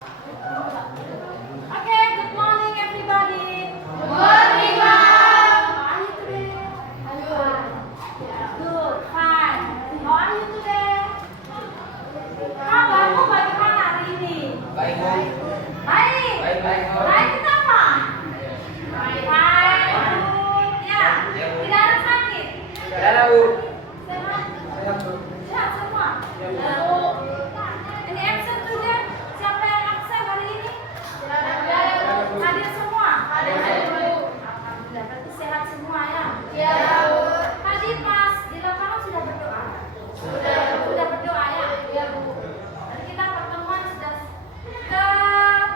Okay, good morning everybody. Good morning, ma'am. How are you today? Good, fine. How are you today? Kabarmu bagaimana hari ini? Baik. Baik. Baik kenapa? Baik. Good. Ya. Tidak ada sakit. Tidak, Bu. Sehat. Sehat, Bu. Sehat semua. Lalu ini absen juga. Siapa yang absen hari ini? Hadir semua. Alhamdulillah, berarti sehat semua ya. Tadi pas di lapangan sudah berdoa. Sudah berdoa ya. Ya Bu. Dan kita pertemuan sudah ke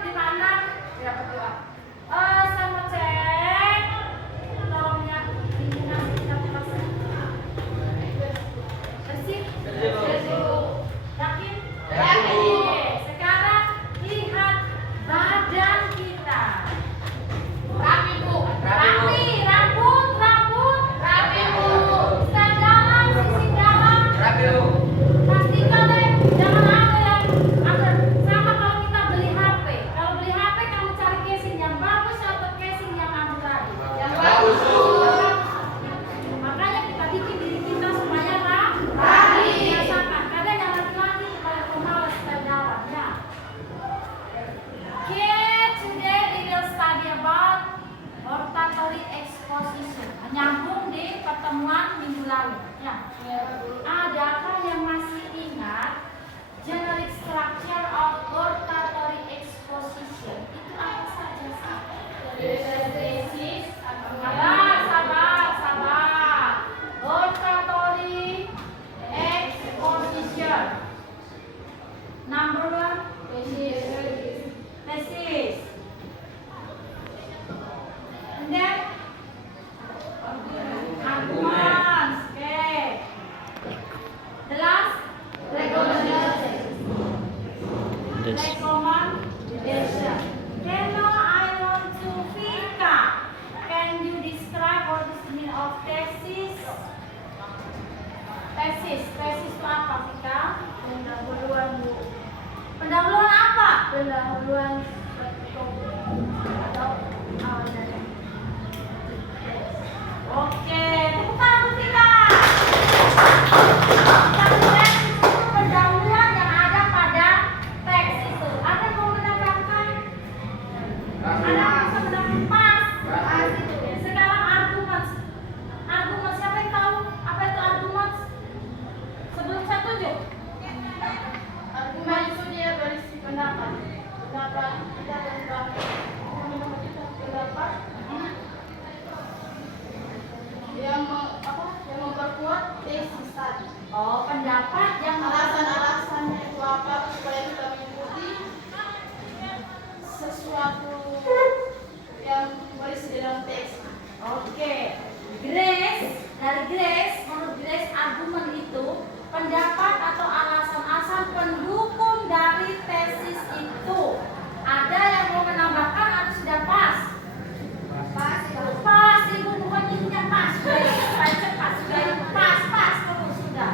di mana sudah berdoa. Saya mau cek. Tolong ya lingkungan kita bersih. Yakin? Oke, sekarang lihat badan kita. Rapi Bu. Rapi. Rambut. Rapi Bu. Stand dalam, sisi dalam. Rapi, Bu. Pastikan deh, jangan ada yang sama kalau kita beli HP. Kalau beli HP kamu cari casing yang bagus atau casing yang amburadul? Yang bagus, Bu. Makanya kita bikin diri kita supaya rapi. Biasakan. Kadang yang laki-laki paling pemalas stand dalam ya. Okay, today we will study about hortatory exposition. Menyambung di pertemuan minggu lalu. Ya. Adakah yang masih ingat generic structure of hortatory exposition? Itu apa saja sih? Sabar. Hortatory exposition. Number one, thesis. And then arguments. Okay. The last recommendation. Hello, I want to Vika. Can you describe what is the meaning of thesis? Thesis itu apa, Vika? Pendahuluan, Bu. Pendahuluan apa? Pendahuluan atau Oke, tepuk tangan untuk Vika. Thesis itu pendahuluan yang ada pada teks itu. Ada yang mau menambahkan? Ada yang bisa menambahkan? Pas itu. Sekarang argumen. Argumen siapa yang tahu apa itu argumen? Sebelum saya tunjuk. argumen itu dia berisi pendapat kita tentang pendapat yang memperkuat tesis tadi. Oh, pendapat yang Alasan-alasannya itu apa supaya kita mengikuti sesuatu yang berisi dalam teks. Oke, dari Grace, menurut Grace argumen itu pendapat atau alasan-alasan pendukung dari tesis itu. Ada yang mau menambahkan atau sudah pas? Pas, Ibu bukan intinya pas, Grace. Supaya cepat, sudah pas terus sudah.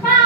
Pas.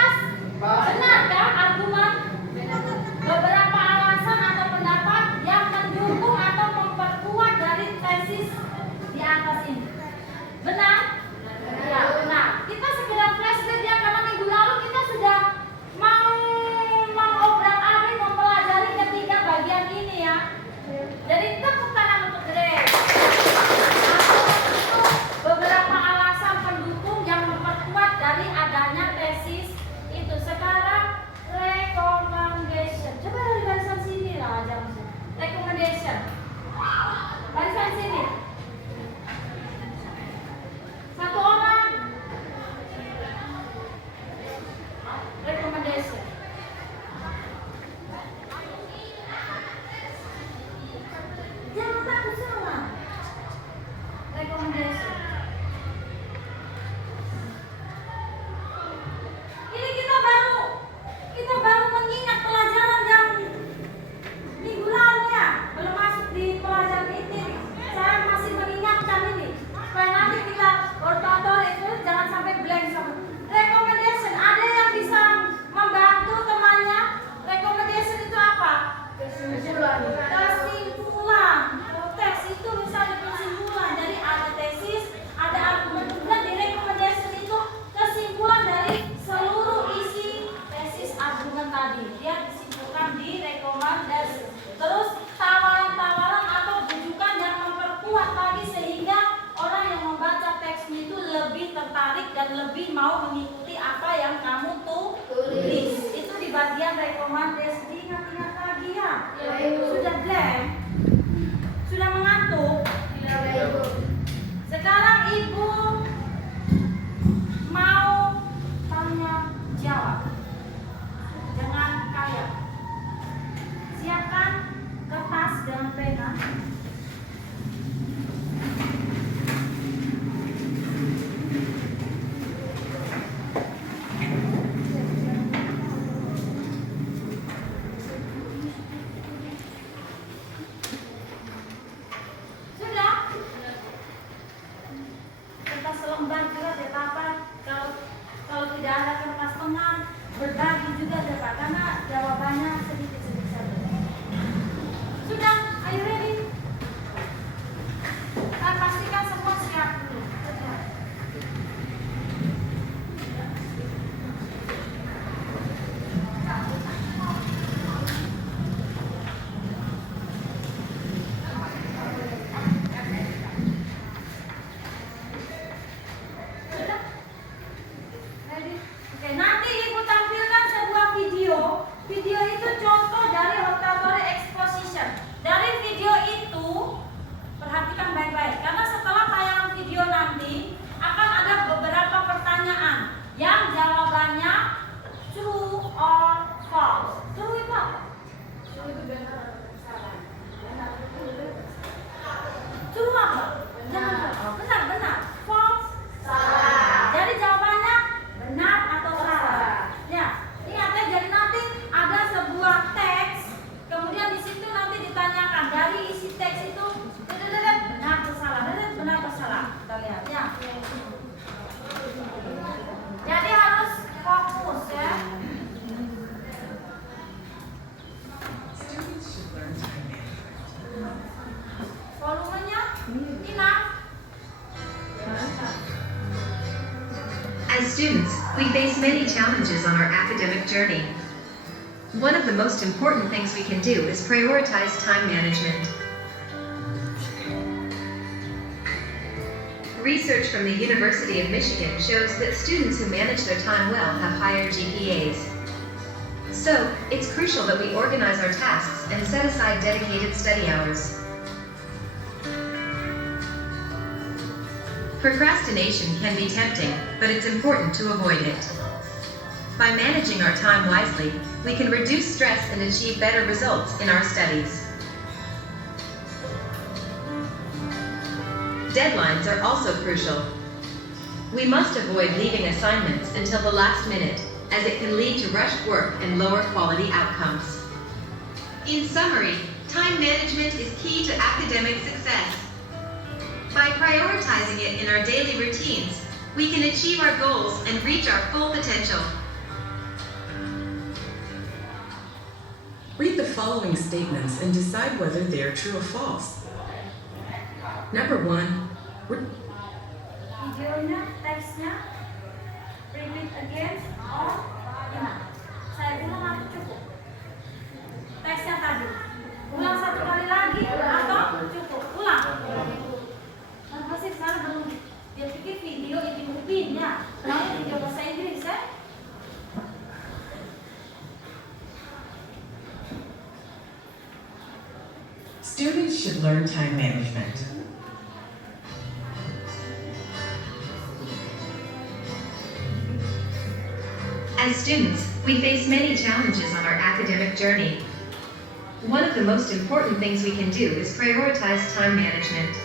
students, we face many challenges on our academic journey. One of the most important things we can do is prioritize time management. Research from the University of Michigan shows that students who manage their time well have higher GPAs. So, it's crucial that we organize our tasks and set aside dedicated study hours. Procrastination can be tempting, but it's important to avoid it. By managing our time wisely, we can reduce stress and achieve better results in our studies. Deadlines are also crucial. We must avoid leaving assignments until the last minute, as it can lead to rushed work and lower quality outcomes. In summary, time management is key to academic success. By prioritizing it in our daily routines, we can achieve our goals and reach our full potential. Read the following statements and decide whether they are true or false. Number 1. Videonya, teksnya, repeat again, or gimana? Saya ulang atau cukup? Teksnya tadi, ulang satu kali lagi atau cukup? Ulang. Kenapa sih sekarang belum dia pikir video itu mungkinnya? Lalu video bahasa Inggris ya? Students should learn time management. As students, we face many challenges on our academic journey. One of the most important things we can do is prioritize time management.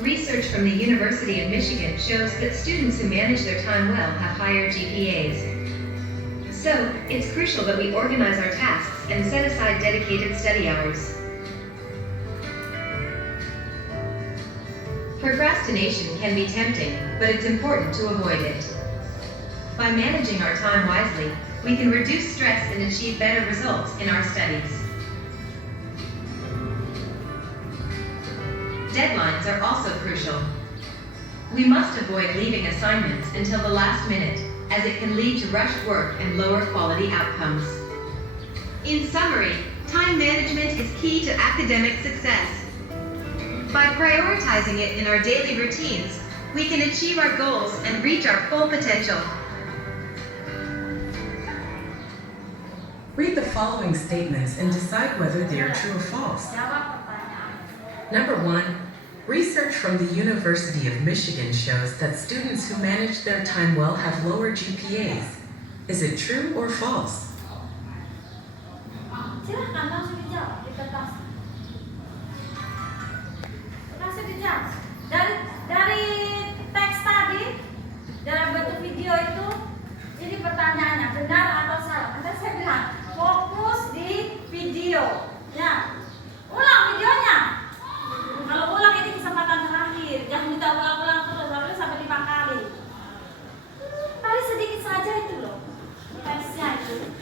Research from the University of Michigan shows that students who manage their time well have higher GPAs. So, it's crucial that we organize our tasks and set aside dedicated study hours. Procrastination can be tempting, but it's important to avoid it. By managing our time wisely, we can reduce stress and achieve better results in our studies. Deadlines are also crucial. We must avoid leaving assignments until the last minute, as it can lead to rushed work and lower quality outcomes. In summary, time management is key to academic success. By prioritizing it in our daily routines, we can achieve our goals and reach our full potential. Read the following statements and decide whether they are true or false. Jawab pertanyaan. Number 1. Research from the University of Michigan shows that students who manage their time well have lower GPAs. Is it true or false? Silahkan langsung dijawab di kertas. Langsung dijawab. Dari teks tadi, dalam bentuk video itu, ini pertanyaannya benar atau salah. Nanti saya bilang fokus di video. Ya, ulang videonya. Kalau ulang ini kesempatan terakhir, jangan minta ulang-ulang terus, harusnya sampai 5 kali. Paling sedikit saja itu loh, teksnya itu.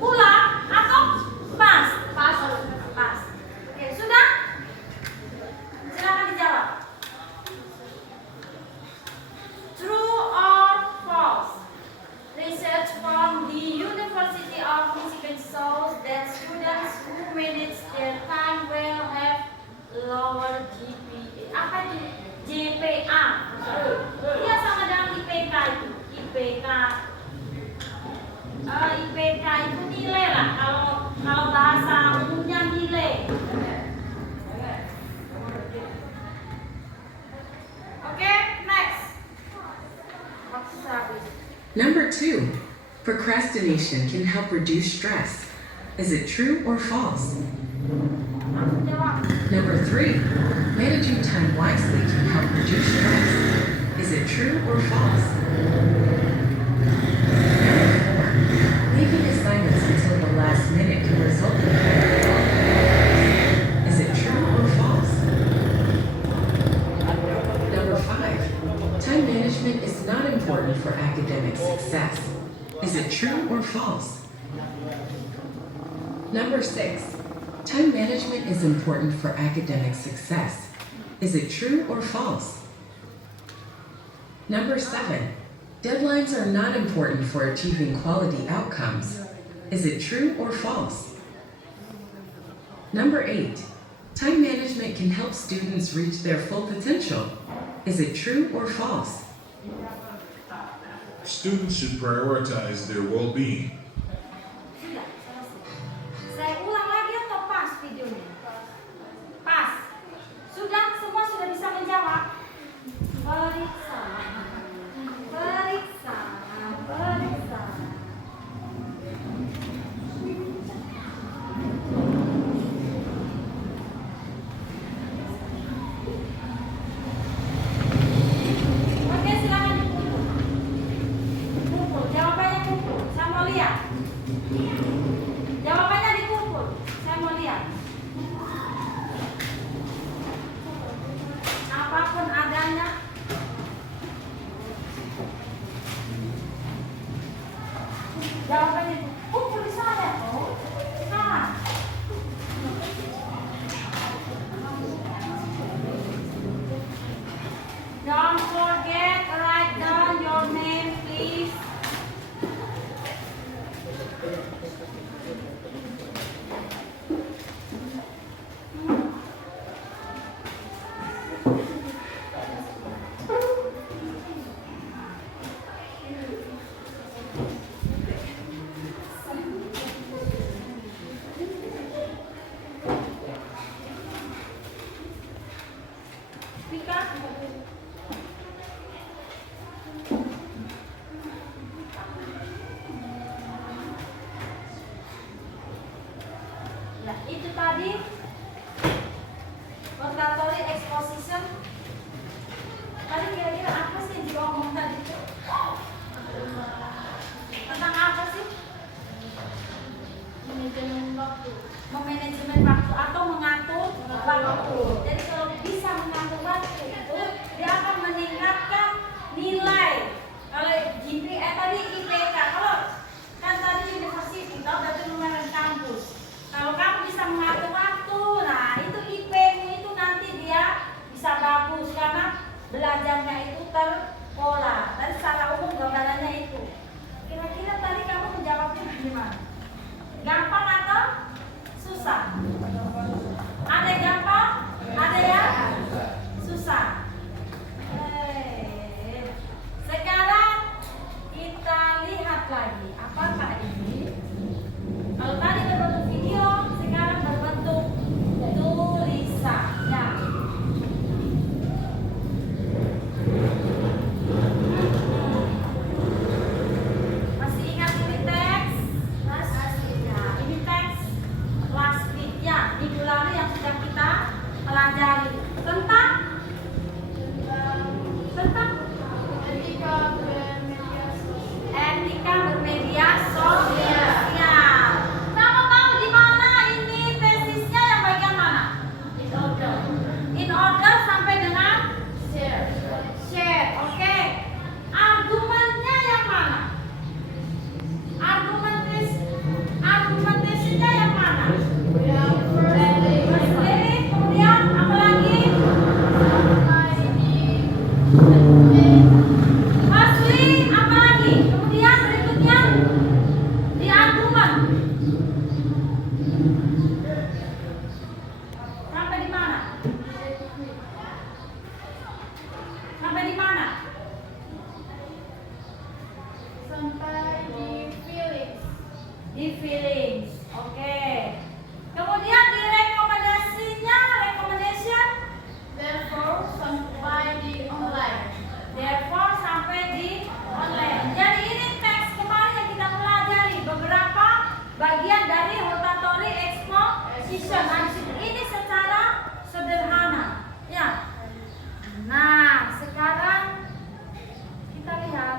Ulang atau pas? Pas. Pas. Oke, sudah? Silakan dijawab. True or false? Research from the University of Michigan shows that students who manage their time well have lower GPA. Apa itu? GPA. Dia sama dengan IPK itu. IPK. IPK itu nilai lah. Kalau bahasa umumnya nilai. Oke, next. Waktu habis. Number 2. Procrastination can help reduce stress. Is it true or false? Langsung jawab. Number 3. Managing time wisely can help reduce stress. Is it true or false? Number 4. Leaving assignments until the last minute can result in higher outcomes. Is it true or false? Number 5. Time management is not important for academic success. Is it true or false? Number 6. Time management is important for academic success. Is it true or false? Number 7. Deadlines are not important for achieving quality outcomes. Is it true or false? Number 8. Time management can help students reach their full potential. Is it true or false? Students should prioritize their well-being. Sudah, selesai. Saya ulang lagi atau pas videonya? Pas. Sudah, semua sudah bisa menjawab. Periksa. Periksa. Periksa. Oke, silakan dikumpul. Kumpul, jawabannya kumpul. Saya mau lihat. Jawabannya dikumpul. Saya mau lihat. Apapun adanya. Jawabannya kumpul di sana. Oh, sana. Don't forget to write down your name, please. Vika. Ya, itu tadi rotatory exposition. Tadi kira-kira apa sih yang diomong tadi? Tentang apa sih? Manajemen waktu. Memanajemen waktu atau mengatur waktu. Jadi kalau bisa mengatur waktu itu dia akan meningkatkan nilai. Kalau GPA tadi IPK, kalau kan tadi university, kalau berarti lumayan kampus. Kalau kamu bisa mengatur waktu, nah itu IP-mu itu nanti dia bisa bagus karena belajarnya itu terpola. Dan secara umum gambarannya itu. Kira-kira tadi kamu menjawabnya gimana? Gampang atau susah? Ada yang gampang? Ada yang susah? Sekarang kita lihat lagi. Apakah ini? Kalau tadi berbentuk video, sekarang berbentuk tulisan. Ya. Masih ingat ini teks? Ya, ini teks last week ya, minggu lalu yang sudah kita pelajari tentang etika bermedia sosial. Kamu tahu di mana ini tesisnya yang bagian mana? In order sampai dengan share. Oke. Argumennya yang mana? Argumentasinya yang mana? First, kemudian apa lagi? Asli, apa lagi? Kemudian berikutnya di argumen. Sampai di mana? Sampai di mana? Sampai di feelings. Di feelings. Oke. Kemudian di rekomendasinya, recommendation. Therefore, sampai di online. Therefore sampai di online. Jadi ini teks kemarin yang kita pelajari beberapa bagian dari rotatory exposition. Ini secara sederhana. Ya. Nah, sekarang kita lihat.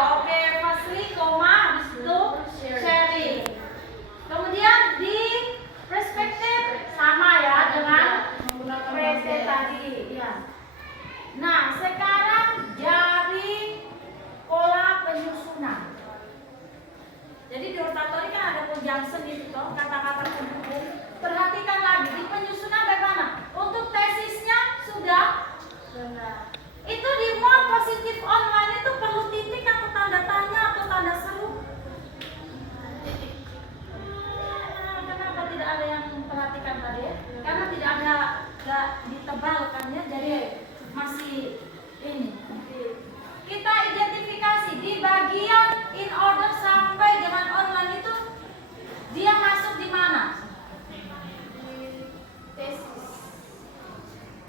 Oke, firstly, koma, habis itu sharing. Kemudian di perspektif sama ya dengan PC tadi. Ya. Nah, sekarang dari pola penyusunan. Jadi di oratory kan ada conjunction di situ, kata-kata penghubung. Perhatikan lagi di penyusunan bagaimana. Untuk tesisnya sudah benar. Itu di mode positif online itu perlu titik atau tanda tanya atau tanda seru? Kenapa tidak ada yang memperhatikan tadi? Karena tidak ada, nggak ditebalkan ya, jadi masih ini. Kita identifikasi di bagian in order sampai dengan online itu dia masuk di mana? Tesis.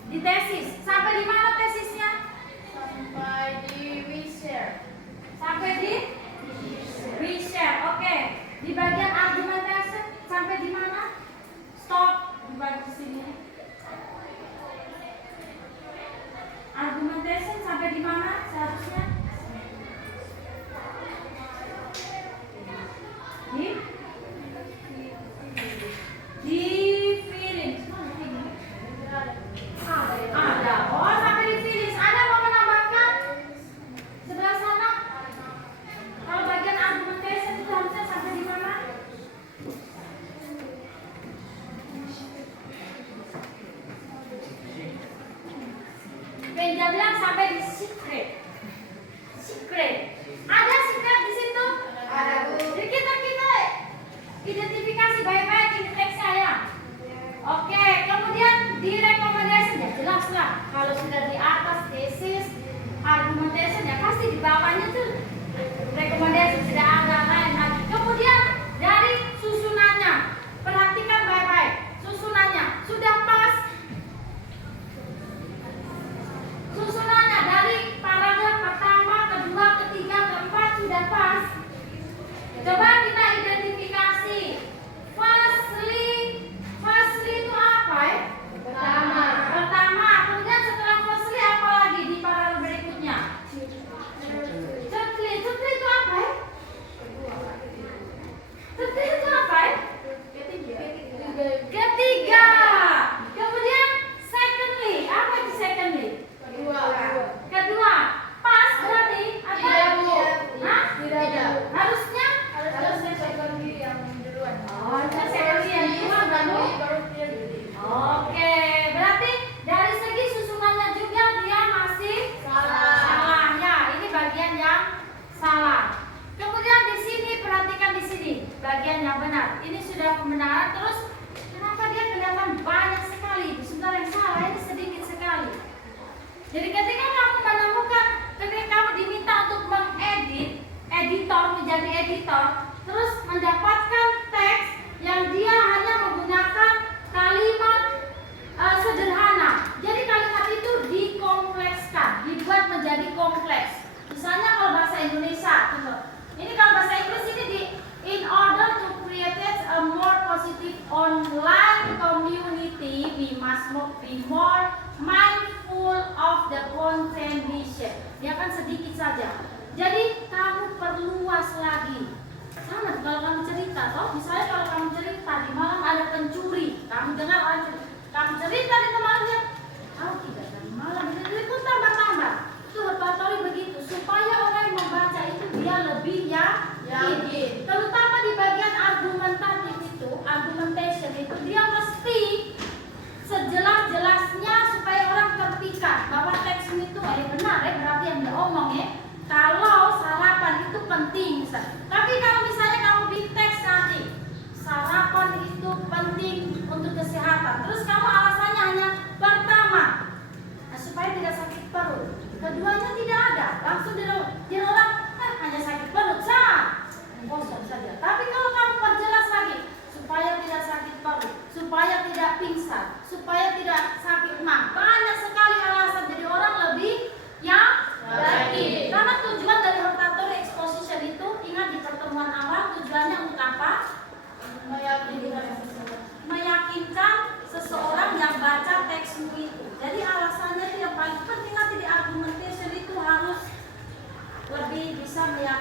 Di tesis. Sampai di mana tesisnya? Sampai di reshare. Sampai di reshare. Oke. Di bagian argumentation sampai di mana? Stop di bagian sini. Argumentation sampai di mana seharusnya? Di feelings. Ada. Oh, sampai di feelings. Ada mau menambahkan? Sebelah sana. Kalau bagian argumentation itu harusnya sampai di mana? Benja bilang sampai di secret. Secret. Ada secret di situ? Ada, Bu. Jadi kita identifikasi baik-baik ini teks saya. Oke, kemudian di recommendation ya jelas lah. Kalau sudah di atas tesis, argumentation ya pasti di bawahnya tuh recommendation, tidak ada lain lagi. Kemudian dari susunannya, perhatikan baik-baik. Susunannya sudah pas. Susunannya dari paragraf pertama, kedua, ketiga, keempat sudah pas. Coba kita identifikasi. Firstly itu apa ya? Pertama. Kemudian setelah firstly apa lagi di paragraf berikutnya? Thirdly itu apa ya? Thirdly itu apa ya? Ketiga. Kemudian secondly, apa itu secondly? Kedua. Pas berarti apa? Hah? Harusnya? Oh, itu secondly yang kedua baru. Oke, berarti dari segi susunannya juga dia masih salah. Ya, ini bagian yang salah. Kemudian di sini perhatikan di sini bagian yang benar. Ini sudah pembenaran. Terus kenapa dia kelihatan banyak sekali? Sebentar yang salah ini sedikit sekali. Jadi ketika kamu menemukan, ketika kamu diminta untuk mengedit, editor menjadi editor, terus mendapatkan teks yang dia hanya menggunakan kalimat sederhana. Jadi kalimat itu dikomplekskan, dibuat menjadi kompleks. Misalnya kalau bahasa Indonesia, ini kalau bahasa Inggris ini in order to create a more positive online community, we must be more mindful of the content we share. Dia kan sedikit saja. Jadi kamu perluas lagi. Sama kalau kamu cerita, misalnya kalau kamu cerita di malam ada pencuri, kamu dengar orang cerita, kamu cerita di temannya, tidak dari malam itu tambah. Itu oratory begitu supaya orang yang membaca itu dia lebih yakin. Terutama di bagian argumentatif itu, argumentation itu dia mesti sejelas-jelasnya supaya orang terpikat bahwa teks itu benar berarti yang dia omong ya. Kalau sarapan itu penting misalnya. Tapi kalau misalnya kamu di teks nanti sarapan itu penting untuk kesehatan. Terus kamu alasannya hanya pertama, supaya tidak sakit perut. Keduanya tidak ada. Langsung dia orang hanya sakit perut kosong saja. Tapi kalau kamu perjelas lagi supaya tidak sakit perut, supaya tidak pingsan, supaya tidak sakit mah. Banyak sekali alasan jadi orang lebih yakin. Karena tujuan dari hortatory exposition itu, ingat di pertemuan awal tujuannya untuk apa? Meyakinkan seseorang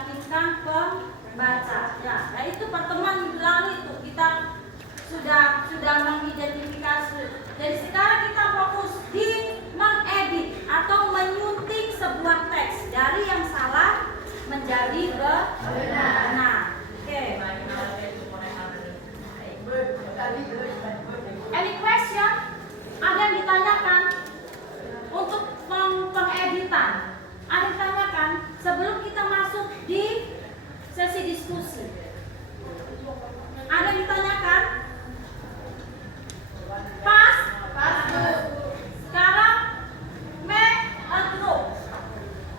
meyakinkan pembaca. Ya, nah itu pertemuan minggu lalu itu kita sudah mengidentifikasi. Jadi sekarang kita fokus di mengedit atau menyunting sebuah teks dari yang salah menjadi benar. Oke. Any question? Ada yang ditanyakan untuk pengeditan? Ada yang ditanyakan sebelum kita masuk di sesi diskusi? Ada yang ditanyakan? Pas? Sekarang make a group.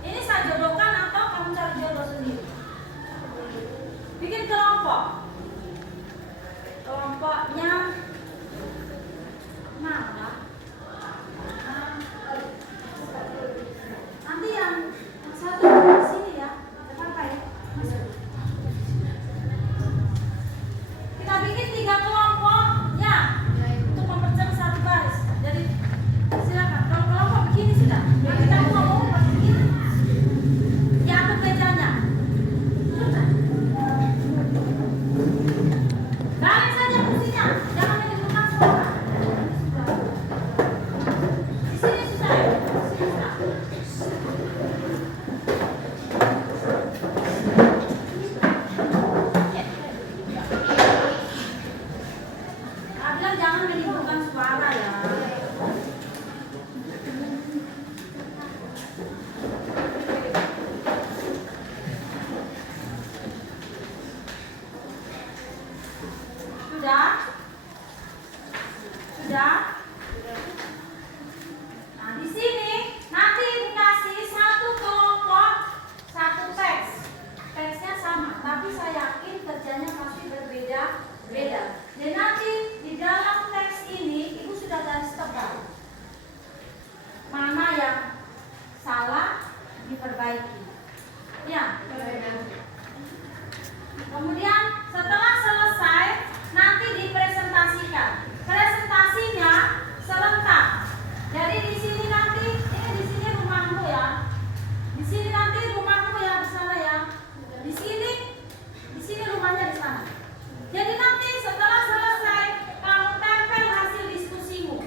Ini saya jodohkan atau kamu cari jodoh sendiri? Bikin kelompok. Kelompoknya mana? Nanti yang satu di sini ya. Apa ya? Kita bikin 3 kelompok ya untuk mempercepat satu baris. Jadi silakan. Kalau kelompok begini sudah. Kita ngomong begini. Diatur mejanya. Balik saja kursinya. Jangan menimbulkan suara. Di sini sudah. Di sini sudah. Bilang jangan menimbulkan suara ya. Sudah? Sudah? Nah, di sini nanti dikasih satu kelompok, satu teks. Teksnya sama, tapi saya yakin kerjanya pasti berbeda-beda. Dan nanti di dalam teks ini Ibu sudah garis tebal. Mana yang salah diperbaiki. Ya. Kemudian setelah selesai nanti dipresentasikan. Presentasinya serentak. Jadi di sini nanti ini di sini rumahmu ya. Di sini nanti rumahmu ya di sana ya. Di sini rumahnya di sana. Jadi nanti setelah selesai kamu tempel hasil diskusimu.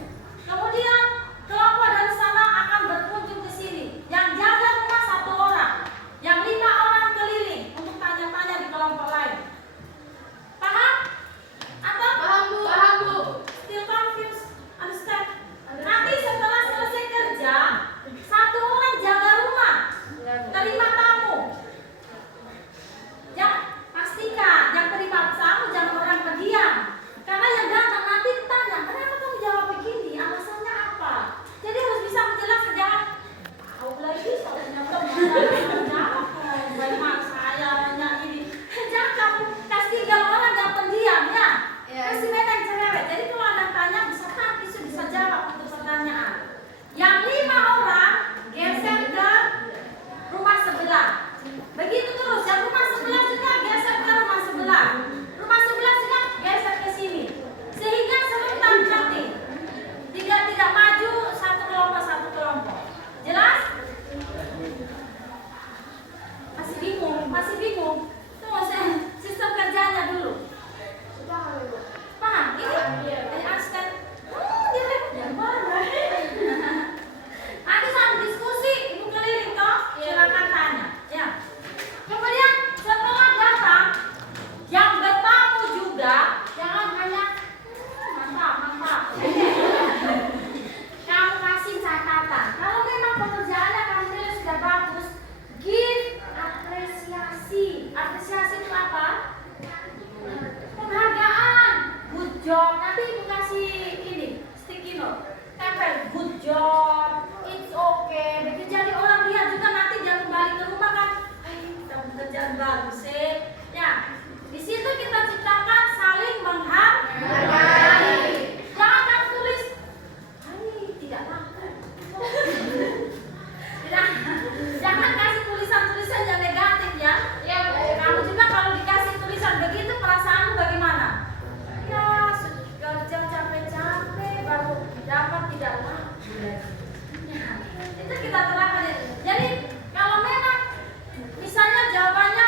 Kemudian kelompok dari sana akan berkunjung ke sini. Yang jaga rumah 1 orang, yang 5 orang keliling untuk tanya-tanya di kelompok lain. Paham? Atau? Paham Bu. Still confused? Understand? Nanti setelah selesai kerja, 1 orang jaga rumah, terima tamu. Ya, pastikan yang terima tamu jangan orang pendiam. Karena yang datang nanti ditanya, kenapa kamu jawab begini? Alasannya apa? Jadi harus bisa menjelaskan, jangan tahu lagi soalnya belum jawab. Bagaimana saya nanya ini? Jangan kamu kasih 3 orang yang pendiam ya. Kasih mereka yang cerewet. Jadi kalau ada yang tanya bisa jawab untuk pertanyaan. Yang 5 orang geser ke rumah sebelah. Begitu terus, yang rumah sebelah juga geser ke rumah sebelah. Rumah sebelah juga geser ke sini. Sehingga serentak nanti. Tidak maju satu kelompok. Jelas? Masih bingung. Tunggu saya sistem kerjanya dulu. Paham? Ini asisten. Dia mana? Nanti sambil diskusi, Ibu keliling toh, silakan tanya. Ya. Kemudian setelah datang, yang bertamu juga jangan hanya mantap. Kamu kasih catatan. Kalau memang pekerjaannya kamu nilai sudah bagus, give apresiasi. Apresiasi itu apa? Penghargaan. Good job. Nanti Ibu kasih ini sticky note. Tempel good job. It's okay. Begitu jadi orang lihat juga nanti dia kembali ke rumah kan. Kita pekerjaan bagus sih. Ya. Di situ kita ciptakan saling menghargai. Jangan kamu tulis tidak laku. Jangan kasih tulisan-tulisan yang negatif ya. Kamu juga kalau dikasih tulisan begitu perasaanmu bagaimana? Ya, kerja capek-capek baru dapat tidak laku. Ya, itu kita terapkan. Jadi kalau memang misalnya jawabannya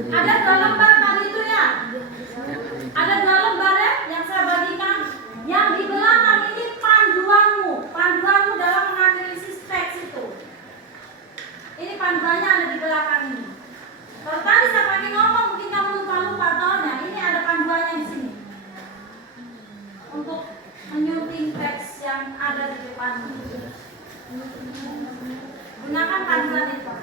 Ada 2 lembar tadi itu ya. Ada 2 lembar ya yang saya bagikan. Yang di belakang ini panduanmu dalam menganalisis teks itu. Ini panduannya ada di belakang ini. Kalau tadi saya pakai ngomong mungkin kamu lupa tahunnya. Ini ada panduannya di sini. Untuk menyunting teks yang ada di depan. Gunakan panduan itu.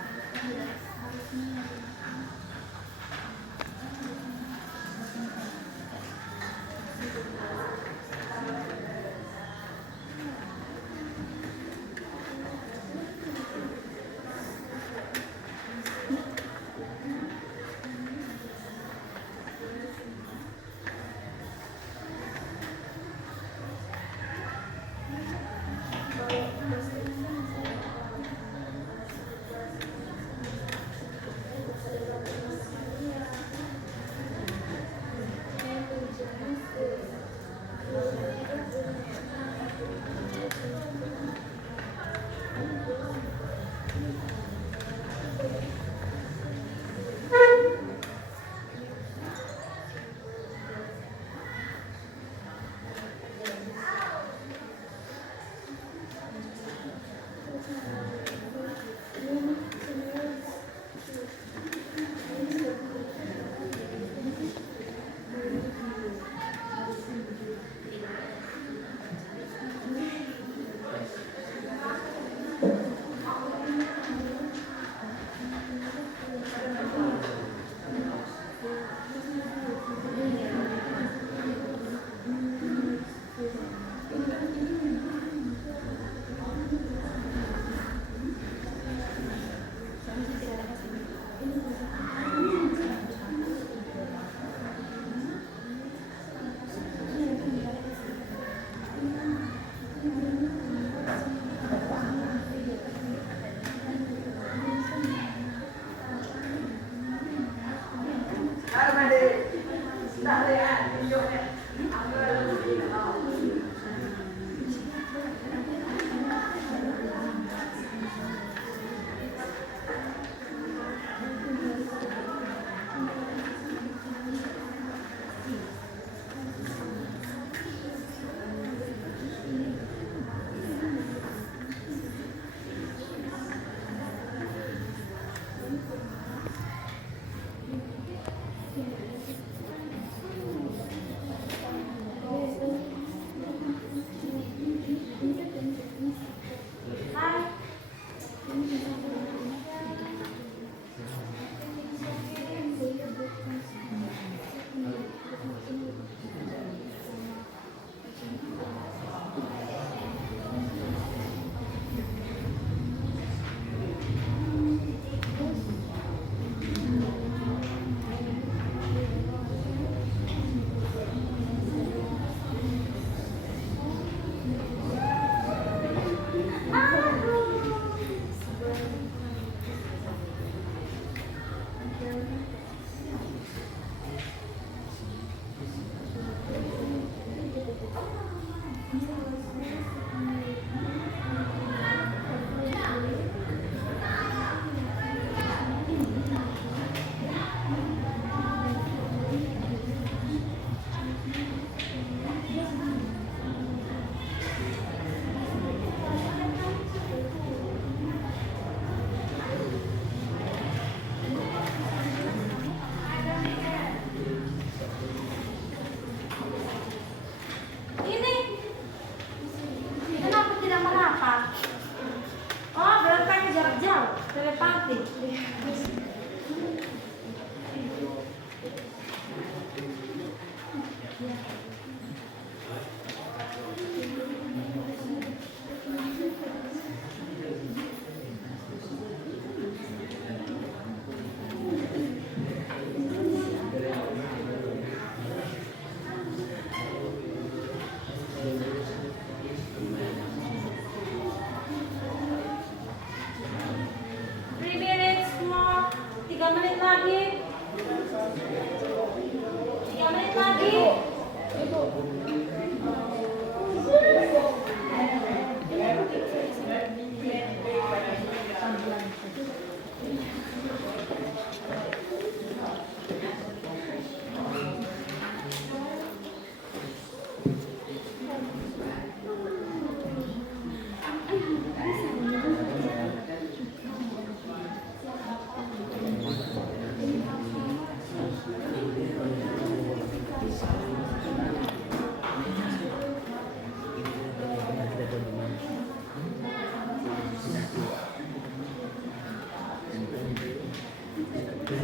Have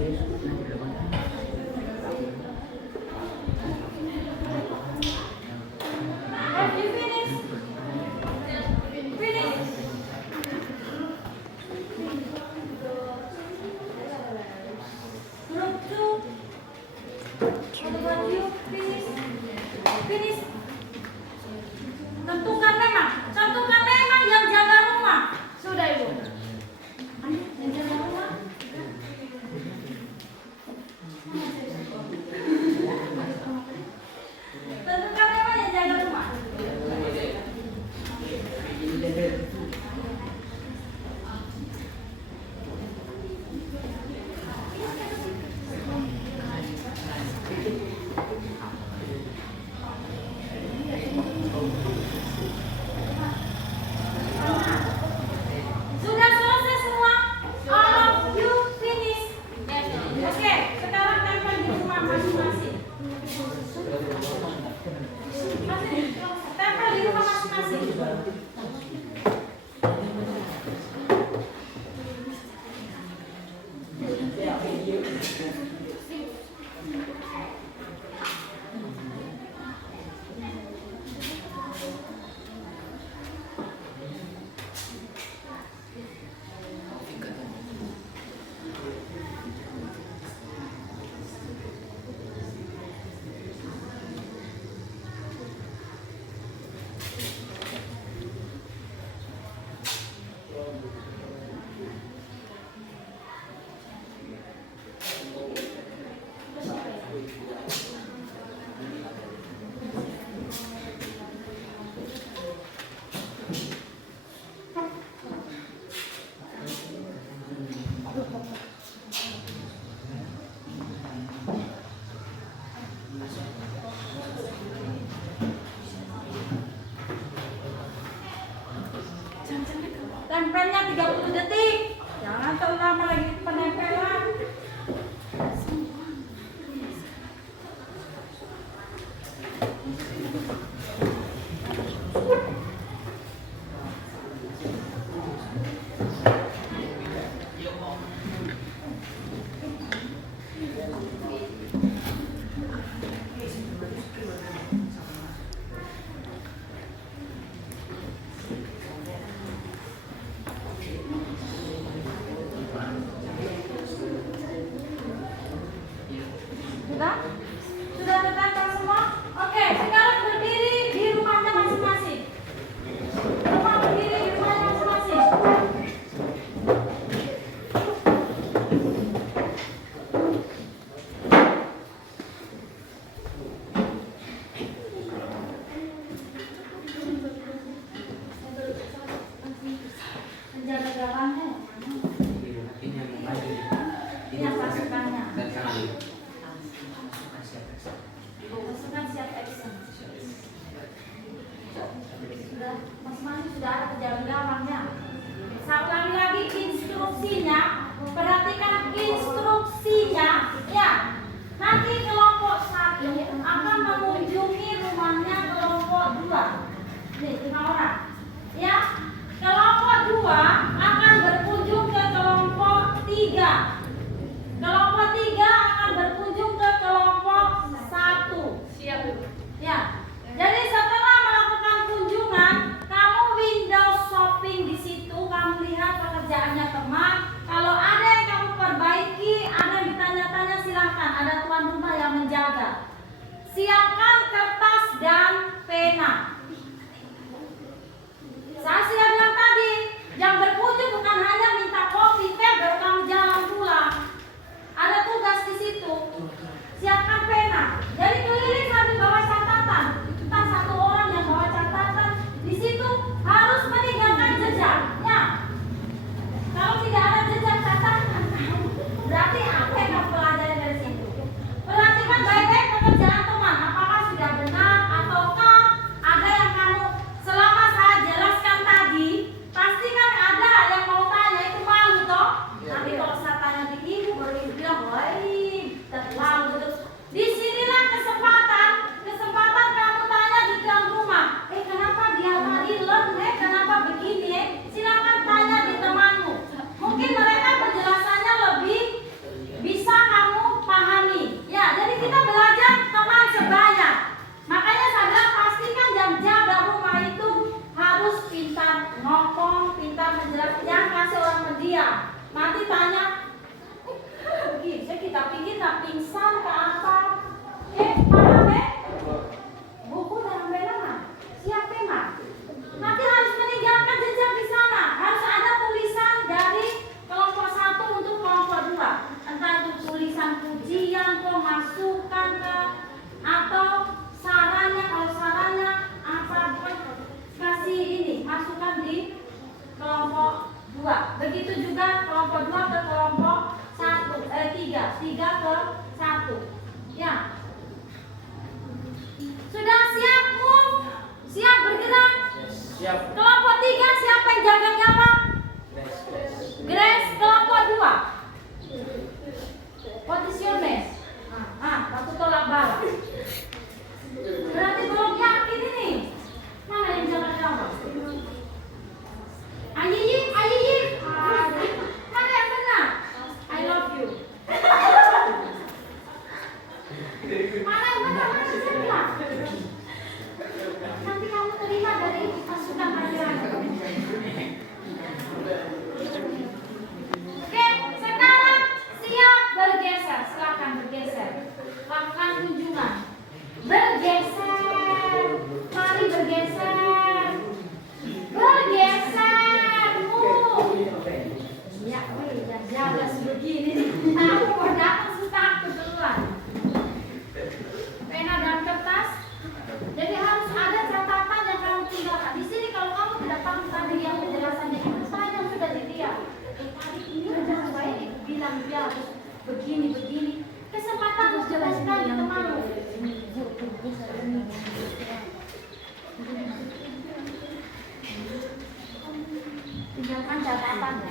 you finished? Finish. Group 2. What about you? Finish. Finish. Tentukan memang yang jaga rumah. Sudah Ibu. Yang jaga rumah. Tentukan memang yang jaga rumah. Sudah selesai semua? All of you finish? Oke, sekarang tempel di rumah masing-masing. Tempel di rumah masing-masing. Tempelnya 30 detik. Jangan terlalu lama lagi penempelan. Sudah? Sudah tertempel semua? Oke, sekarang berdiri di rumahnya masing-masing. Rumah berdiri di rumahnya masing-masing. Menjaga gawangnya. Ini pasukannya. Pasukan siap action. Sudah, masing-masing sudah ada penjaga gawangnya. Saya ulangi lagi instruksinya. Perhatikan instruksinya. Ya, nanti kelompok 1 akan mengunjungi rumahnya kelompok 2. Nih, 5 orang. Ya, kelompok 2 akan berkunjung ke kelompok 3. Kelompok 3 akan berkunjung ke kelompok 1. Siap Bu. Ya. Jadi setelah melakukan kunjungan, kamu window shopping di situ, kamu lihat pekerjaannya teman. Kalau ada yang kamu perbaiki, ada yang ditanya-tanya, silahkan. Ada tuan rumah yang menjaga. Siapkan kertas dan pena. Saya sudah bilang tadi, yang berkunjung bukan hanya minta kopi, teh, baru kamu jalan pulang. Ada tugas di situ. Siapkan pena. Jadi keliling sambil bawa catatan. Entah 1 orang yang bawa catatan. Di situ harus meninggalkan jejak. Ya. Kalau tidak ada jejak catatan, berarti apa yang kamu pelajari dari situ? Perhatikan baik-baik pekerjaan teman. Apakah kelompok 2. Begitu juga kelompok 2 ke kelompok 3 ke 1. Ya. Sudah siap move? Siap bergerak? Siap. Kelompok 3 siapa yang jaga gawang? Grace. Kelompok 2. What is your name? Aku tolak bala. Berarti belum yakin ini. Mana yang jaga gawang? Ayiyi. Mana yang benar? I love you. Mana yang benar? Mana yang benar? Nanti kamu terima dari pasukan laki-laki. Oke, sekarang siap bergeser. Silakan bergeser. Lakukan kunjungan. Bergeser. Mari bergeser. Bergeser. Ya, jaga sebegini nih. Aku mau datang susah aku duluan. Pena dan kertas. Jadi harus ada catatan yang kamu tinggalkan. Di sini kalau kamu tidak paham tadi yang penjelasannya itu panjang sudah dilihat. Tadi ini udah baik bilang dia harus begini. Kesempatan harus jelaskan ke temanmu. Tinggalkan catatan.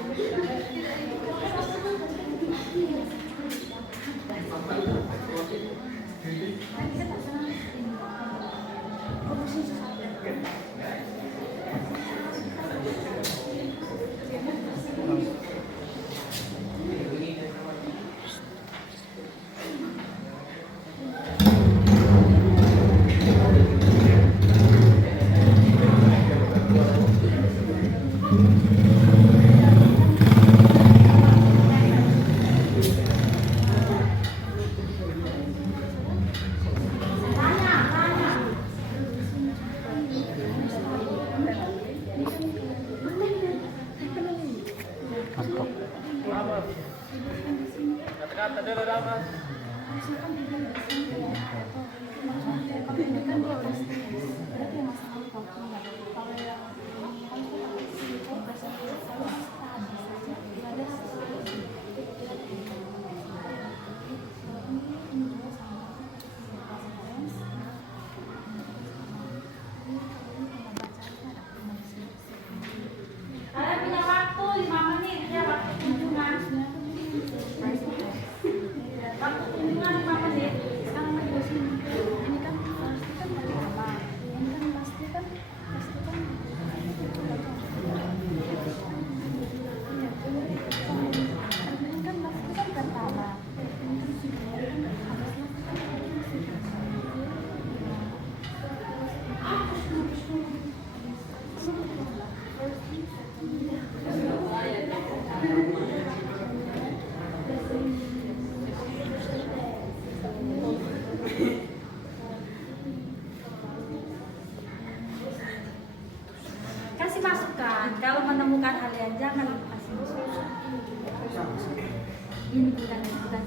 Kata-kata dulu Ramas. Kalian punya waktu 5 menit ya waktu kunjungan. Waktu kunjungan 5 menit. Sekarang lagi di sini. Ini kan pasti kan pertama. Ini kan pasti kan. Ini kan pasti kan pertama. Kasih masukan. Kalau menemukan hal yang jangan kasih masukan. Ini bukan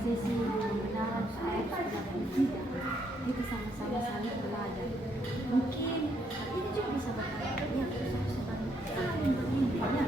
sesi kebenaran saya tidak. Kita sama-sama saling belajar. Mungkin ini juga bisa bertanya. Ya, saling begini. Ya.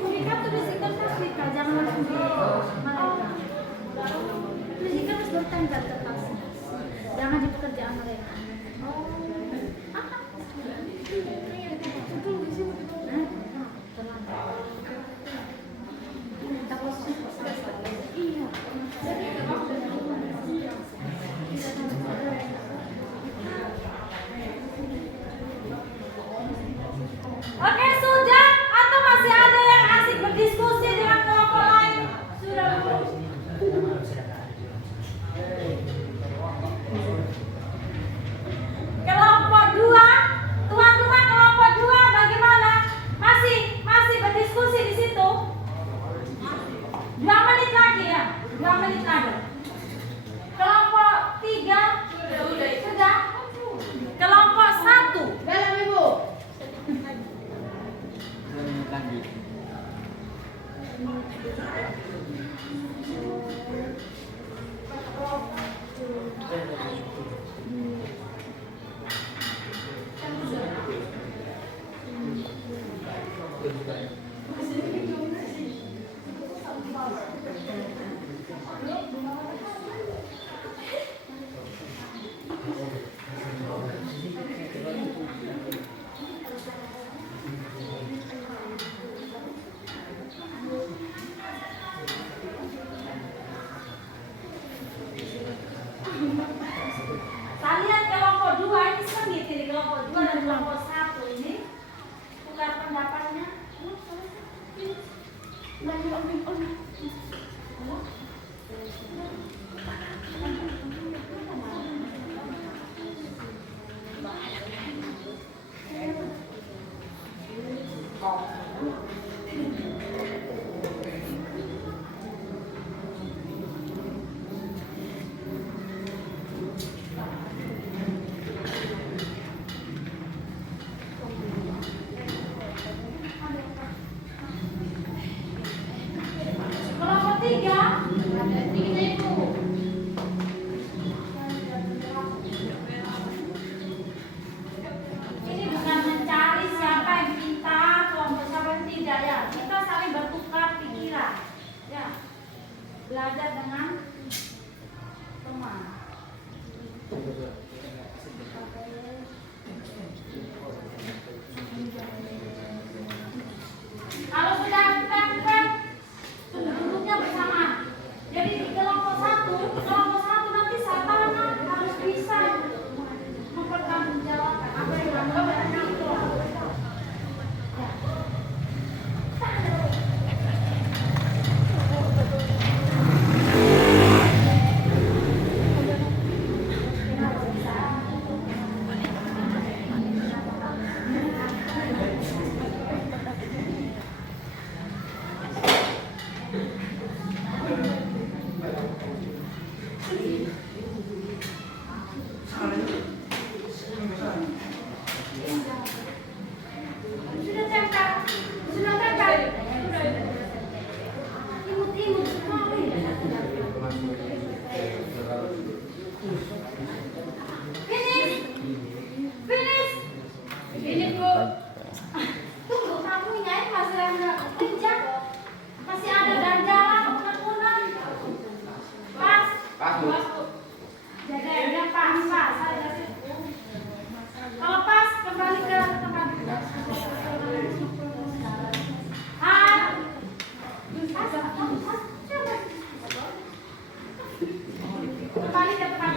Mereka tuh bisikan Afrika, jangan langsung di mereka. Bisikan harus bertengkar ke tasnya. Jangan di pekerjaan mereka. Oke, sudah atau masih ada yang asik berdiskusi dengan kelompok lain? Sudah belum? 2 menit ada. Kelompok 3 sudah. Kelompok 1 dalam Ibu. Lanjut. Kalian kelompok 2 ini sengit ini, kelompok 2 dan kelompok 1 ini tukar pendapatnya. Kelompok 3 Ibu. Ini bukan mencari siapa yang pintar, kelompok siapa yang tidak ya. Kita saling bertukar pikiran. Ya. Belajar dengan teman. Kalau sudah bukan duduknya bersamaan. Jadi di kelompok 1 nanti Satana harus bisa mempertanggungjawabkan apa yang dilakukan di kelompok. Sudah tempel. Imut sekali. Finish. Ini Bu. Tunggu kamunya ini masih ada kencang. Masih ada ganjalan unek-unek. Pas. Jaga ya pas. Saya kasih. Kalau pas kembali ke tempat. Kembali ke tempat.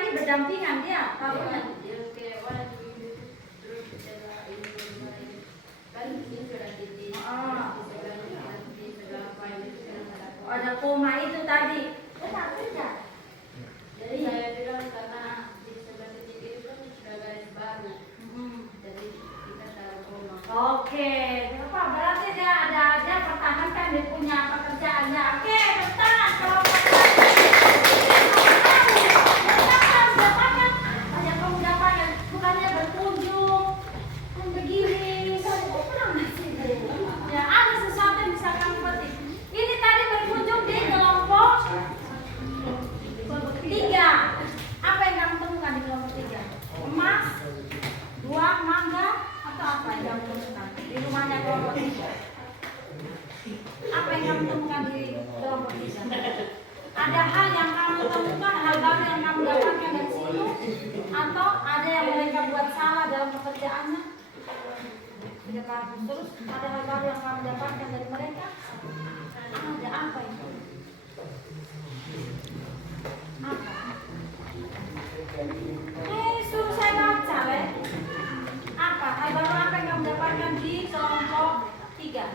ini berdampingan dia taruhnya. Ada koma itu tadi. Benar tidak? Jadi saya bilang karena di sebelah titik itu kan sudah garis baru. Jadi kita taruh koma. Oke, apa berarti dia pertahankan dia punya pekerjaannya. Oke, bentar kalau banyak kamu dapatkan, bukannya berkunjung kan begini. Saya pernah sih. Ya ada sesuatu yang bisa kamu petik. Ini tadi berkunjung di kelompok 3. Apa yang kamu temukan di kelompok 3? Emas, buah, mangga, atau apa yang kamu temukan di rumahnya kelompok 3? Apa yang kamu temukan di kelompok 3? Ada hal yang kamu temukan, hal baru yang kamu dapatkan dari situ, atau ada yang mereka buat salah dalam pekerjaannya? Tidak bagus. Terus ada hal baru yang kamu dapatkan dari mereka? Ada apa itu? Apa? Suruh saya baca, apa? Hal baru apa yang kamu dapatkan di kelompok 3?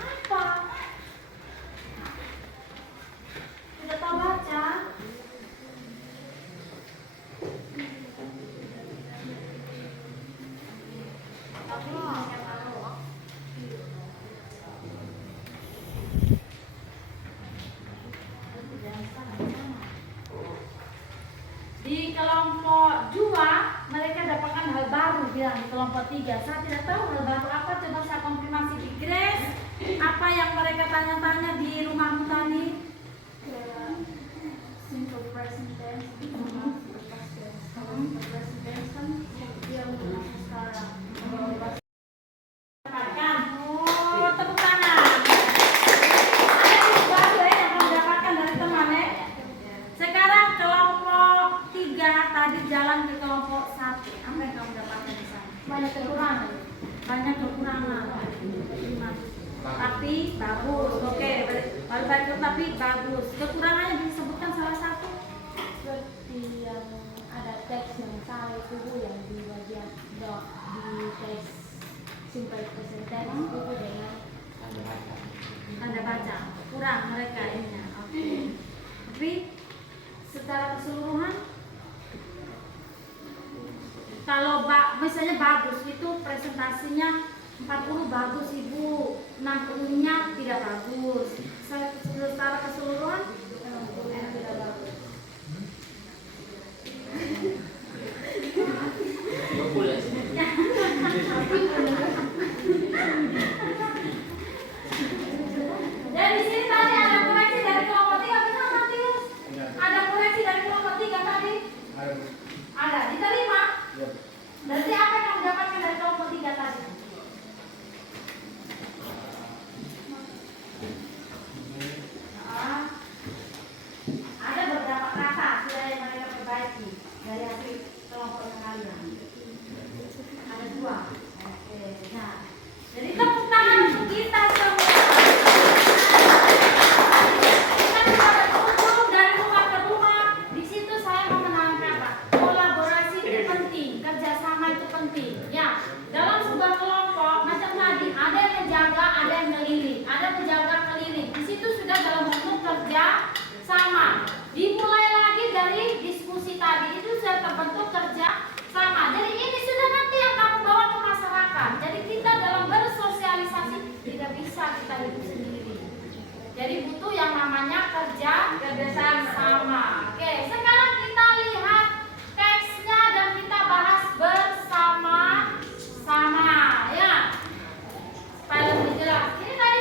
Apa? Tidak tahu baca? Di kelompok 2 mereka dapatkan hal baru bilang di kelompok 3. Saya tidak tahu hal baru apa, coba saya konfirmasi di Grace. Apa yang mereka tanya-tanya di rumahmu tadi? Simple present tense, present tense kan dia untuk sekarang. Dapatkan. Oh, tepuk tangan. Ada yang baru yang kamu dapatkan dari teman ya. Sekarang kelompok 3 tadi jalan ke kelompok 1. Apa yang kamu dapatkan di sana? Banyak kekurangan. Banyak kekurangan. Tapi bagus. Oke, baru baik tapi bagus. Kekurangannya disebutkan salah satu. Seperti yang ada teks yang salah itu Bu, yang di bagian di teks simple present tense itu dengan Tanda baca. Kurang mereka ininya. Oke. Tapi secara keseluruhan kalau misalnya bagus itu presentasinya 40 bagus Ibu, 60-nya tidak bagus. Secara keseluruhan tidak bagus. Dan di sini tadi ada koreksi dari kelompok 3, benar Matius? Ada koreksi dari kelompok 3 tadi? Ada, diterima? Berarti apa yang kamu dapatkan dari kelompok 3 tadi? Ada beberapa kata sudah yang mereka perbaiki dari hasil kelompok kalian. Ada 2. Oke, nah. Jadi tepuk tangan untuk kita semua. Kita sudah berkunjung dari rumah ke rumah. Di situ saya mau menanamkan apa? Kolaborasi itu penting, kerjasama itu penting. Ya, dalam sebuah kelompok macam tadi ada yang menjaga, ada yang keliling, ada menjaga keliling. Di situ sudah dalam bentuk kerja sama. Dimulai lagi dari diskusi tadi itu sudah terbentuk kerja sama. Jadi ini sudah nanti yang kamu bawa ke masyarakat. Jadi kita dalam bersosialisasi tidak bisa kita hidup sendiri. Jadi butuh yang namanya kerja sama. Oke, sekarang kita lihat teksnya dan kita bahas bersama-sama ya. Supaya lebih jelas. Ini tadi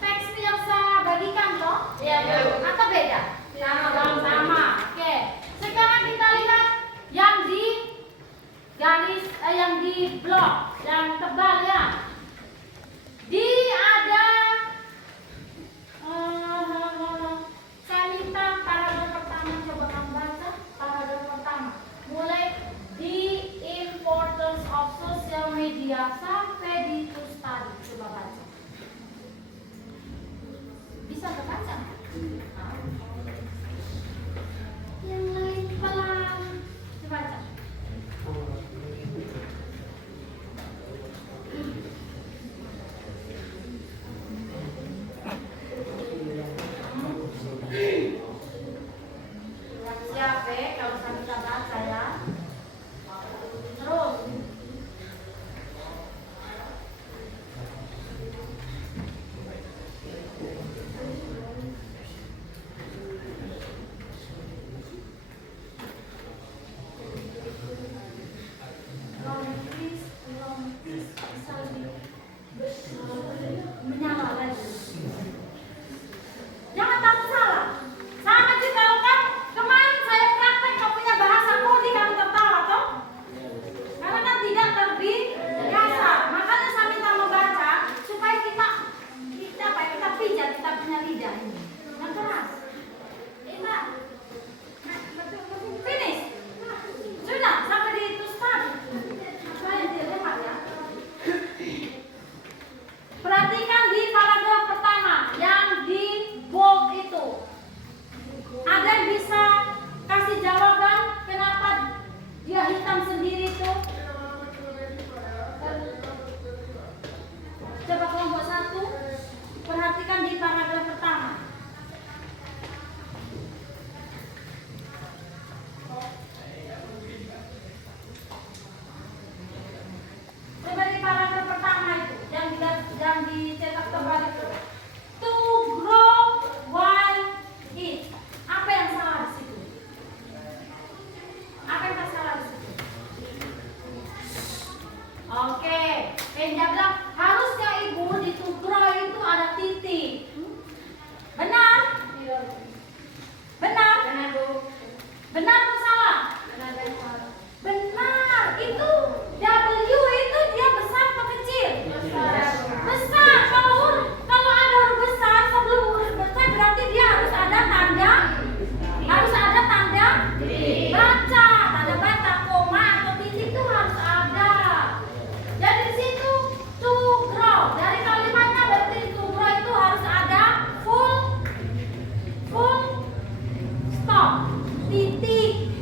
teks yang saya bagikan toh? Iya, atau beda? Sama. Oke. Sekarang kita lihat yang di garis yang di blok yang tebal ya. Ada saya minta paragraf pertama, coba kamu baca paragraf pertama. Mulai the importance of social media media sampai di terus tadi. Coba baca. Bisa kebaca? Yang lain pelan. Coba baca. Siap kalau saya bisa baca ya. Terus. Romantis bisa lebih menyala lagi. Jangan takut salah. Sama juga kalau kan kemarin saya praktek kamu punya bahasa kodi kamu tertawa toh? Karena kan tidak terbiasa. Makanya saya minta membaca supaya kita pijat kita punya lidah ini. Yang keras. Mbak. Finish. Sudah sampai di itu start. Saya tidak ya. Perhatikan di paragraf pertama yang di bold itu. Ada yang bisa kasih jawaban kenapa dia hitam sendiri itu? Coba kelompok 1, perhatikan di paragraf pertama. Coba di paragraf pertama itu yang dicetak tebal itu. To grow while eat. Apa yang salah di situ? Apa yang tak salah di situ? Oke, dia bilang harusnya ibu di to grow itu ada titik. Benar? Benar? Benar Bu. Benar atau salah? Benar. Itu W itu dia besar atau kecil? Besar. Kalau ada huruf besar sebelum huruf besar berarti dia harus ada tanda baca, tanda baca, koma atau titik itu harus ada. Jadi di situ to grow dari kalimatnya berarti to grow itu harus ada full stop, titik.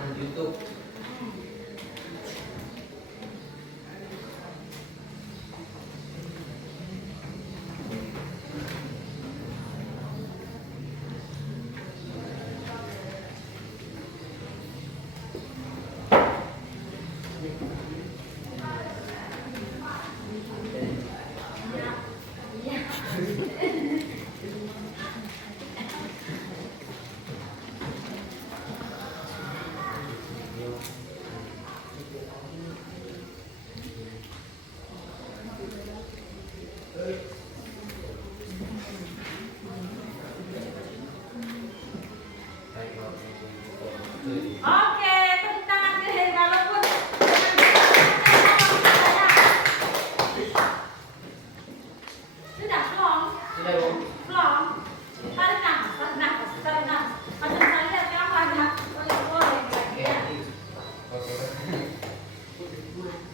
YouTube. Oke, tepuk tangan deh, walaupun sudah belum? Sudah, Bu. Belum. Tarik nafas, tarik nafas, tarik nafas. Macam saya lihat kamu ada oleh-oleh lagi ya.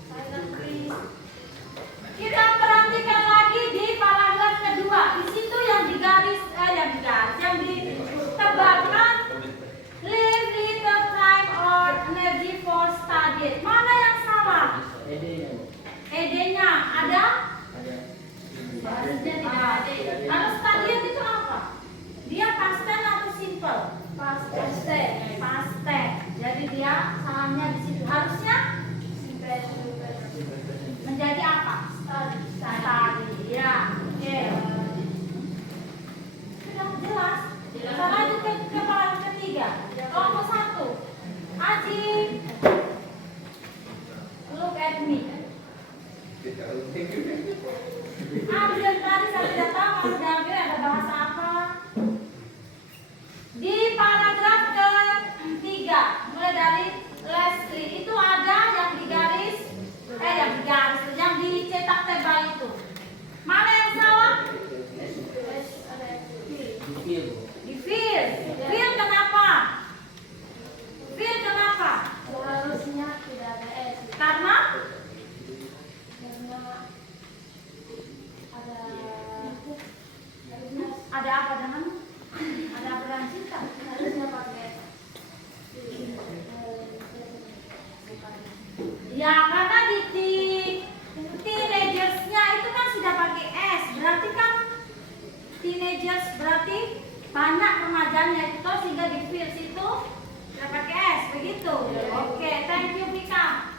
Silent please. Kita perhatikan lagi di paragraf kedua. Di situ yang digaris, yang ditebalkan. Leave little time or energy for study. Mana yang salah? ED-nya ada? Harusnya tidak ada. Kalau study itu apa? Dia past tense atau simple? Past tense. Past tense. Jadi dia salahnya di situ. Harusnya menjadi apa? Study. Ya. Oke. Sudah jelas. Kita lanjut ke paragraf ketiga. Kelompok 1. Aji. Look at me. Ambil tadi saya tidak tahu Mas David ada bahasa apa. Di paragraf ketiga, mulai dari Leslie itu ada yang digaris, yang dicetak tebal itu. Mana yang salah? Di fill. Fill kenapa? Fill kenapa? Seharusnya tidak ada S. Karena ada apa dengan cinta? Harusnya pakai Ya karena di teenagersnya itu kan sudah pakai S, berarti kan teenagers berarti banyak remajanya itu sehingga di field situ sudah pakai S begitu. Oke, thank you Vika.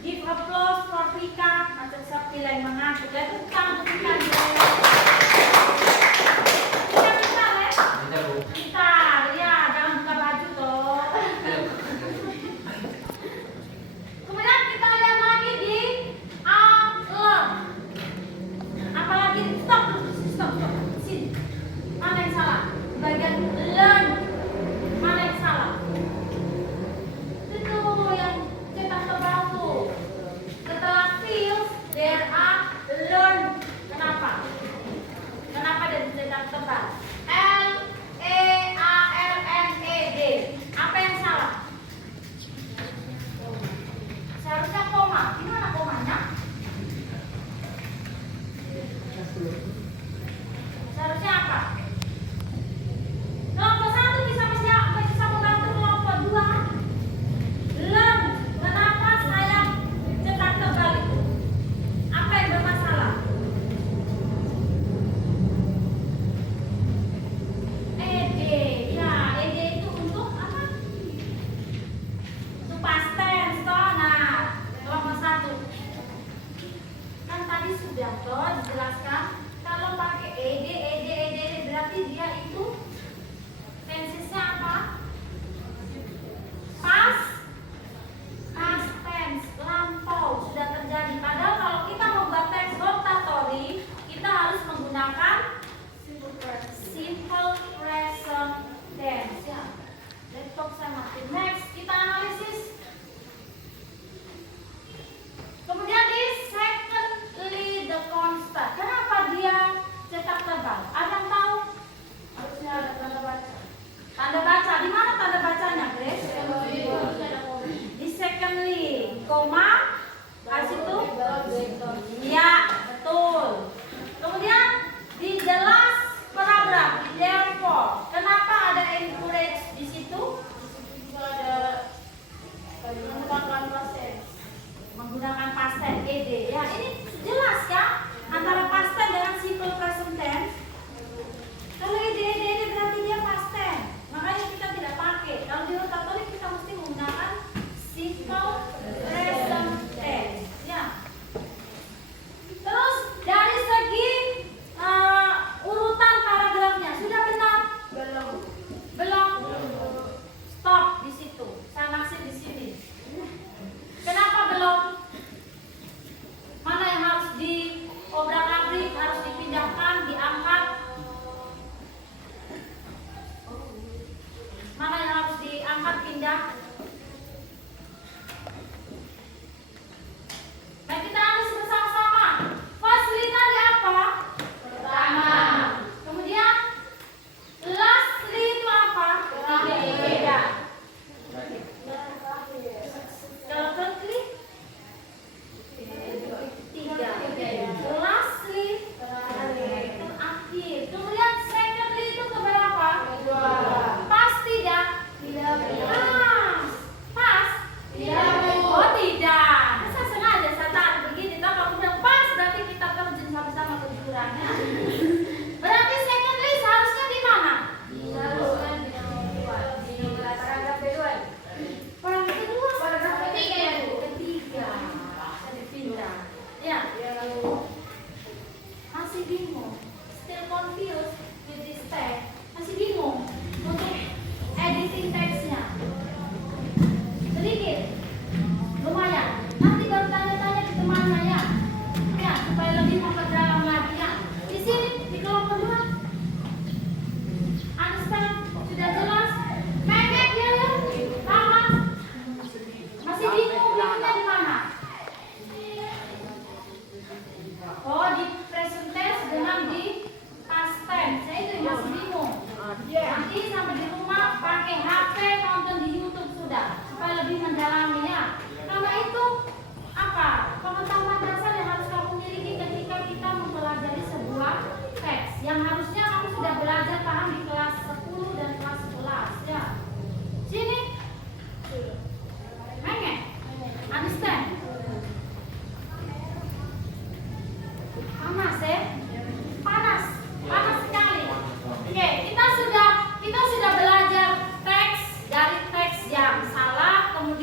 Give applause for Vika. Macam seperti lain mengaku. Ya tukang Vika. Kita, ya jangan buka baju toh. Kemudian kita lihat lagi di learn. Apalagi stop. Sini. Mana yang salah? Bagian learn. Mana yang salah? Itu yang cetak tebal tuh. Setelah feels there are learn. Kenapa? Kenapa dia cetak tebal? LEARNED. Apa yang salah? Seharusnya koma. Ini mana komanya? Seharusnya apa? Kelompok 1 bisa membantu kelompok 2. Learn. Kenapa saya cetak tebal itu? Apa yang bermasalah? ED. Ya, ED itu untuk apa? Untuk past tense toh. Nah, kelompok 1. Kan tadi sudah toh dijelaskan kalau pakai ED berarti dia itu tensesnya apa? Past tense, lampau sudah terjadi. Padahal kalau kita membuat teks rotatory, kita harus menggunakan simple present tense. Ya. Laptop saya mati. Next, kita analisis. Kemudian di secondly the constant. Kenapa dia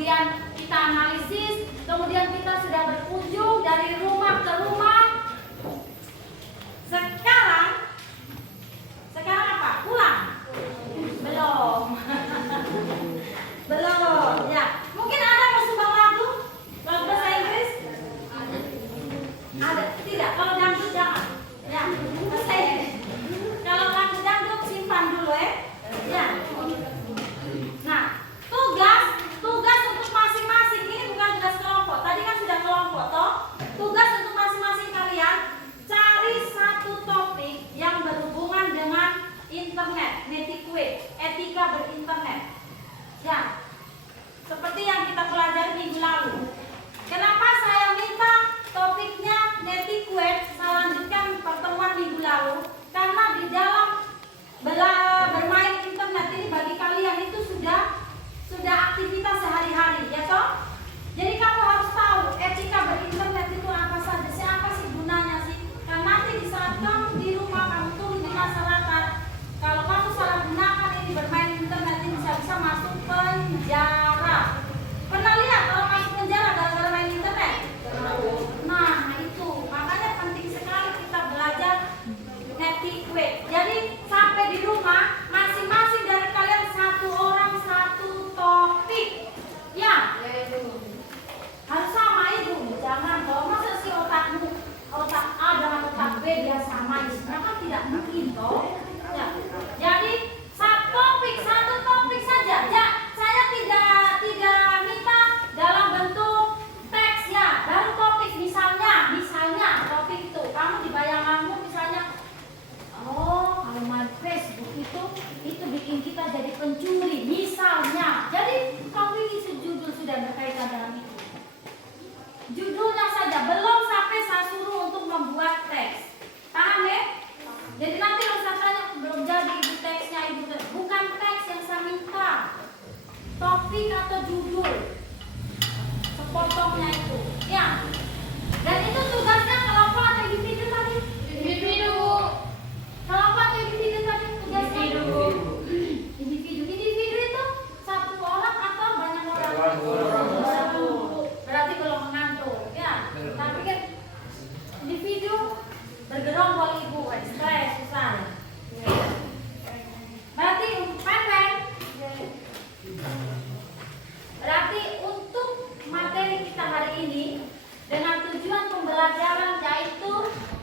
kemudian kita analisis, kemudian kita sudah berkunjung dari rumah ke rumah. Sekarang apa? Pulang? Belum. Belum. Ya, mungkin ada mau sumbang lagu bahasa Inggris? Ada? Tidak. Kalau dangdut jangan. Ya, bahasa Inggris. Kalau lagu dangdut simpan dulu ya. Nah, tugas untuk masing-masing, ini bukan tugas kelompok. Tadi kan sudah kelompok toh. Tugas untuk masing-masing kalian cari satu topik yang berhubungan dengan internet, netiquette, etika berinternet. Ya, seperti yang kita pelajari minggu lalu. Kenapa saya minta topiknya netiquette? Saya lanjutkan pertemuan minggu lalu karena di dalam bermain internet ini bagi kalian itu sudah aktivitas sehari-hari, ya toh? Jadi kamu harus tahu etika berinternet itu apa saja sih, apa sih gunanya sih? Karena nanti di saat kamu di rumah, kamu turun di masyarakat, kalau kamu salah gunakan ini bermain internet ini bisa masuk penjara. Pernah lihat orang masuk penjara gara-gara main internet? Nah itu makanya penting sekali kita belajar netiquette. Jadi sampai di rumah masing-masing dari kalian satu orang satu topik, ya harus sama itu. Jangan dong masa si otak A dengan otak B dia sama isinya, kan tidak mungkin toh. Ya. Jadi satu topik saja. Ya, saya tidak minta dalam bentuk teks ya. Baru topik misalnya topik itu kamu di bayanganmu misalnya, oh kalau main Facebook itu bikin kita jadi pencuri misalnya. Jadi topik itu judul sudah berkaitan dengan itu. Judulnya saja, belum sampai saya suruh untuk membuat teks. Paham ya? Jadi nanti kalau saya tanya belum jadi ibu teksnya, bukan teks yang saya minta, topik atau judul sepotongnya itu ya. Dan itu tugasnya kelompok atau individu tadi? Individu. Kelompok atau individu tadi tugasnya? Individu itu satu orang atau banyak orang? Satu. Berarti belum mengantuk ya. Tapi kan individu bergerombol ibu, stres, susah. Berarti pendek. Berarti untuk materi kita hari ini dengan tujuan pembelajaran yaitu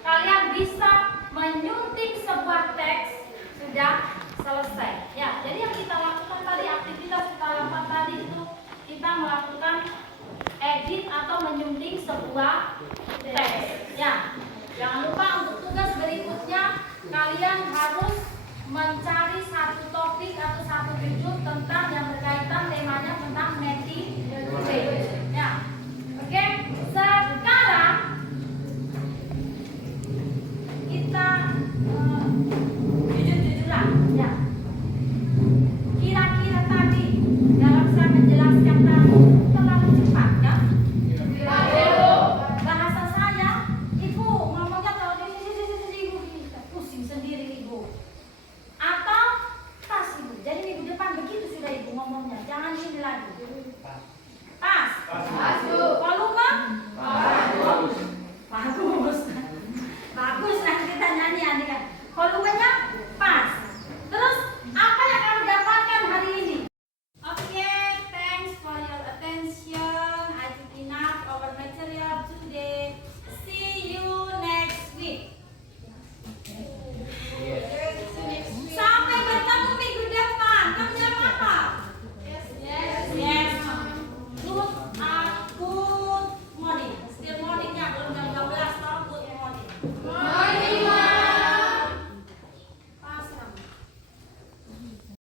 kalian bisa menyunting sebuah teks sudah selesai. Ya, jadi yang kita lakukan tadi, aktivitas kita lakukan tadi itu kita melakukan edit atau menyunting sebuah teks. Ya. Jangan lupa untuk tugas berikutnya kalian harus mencari satu topik atau satu judul tentang yang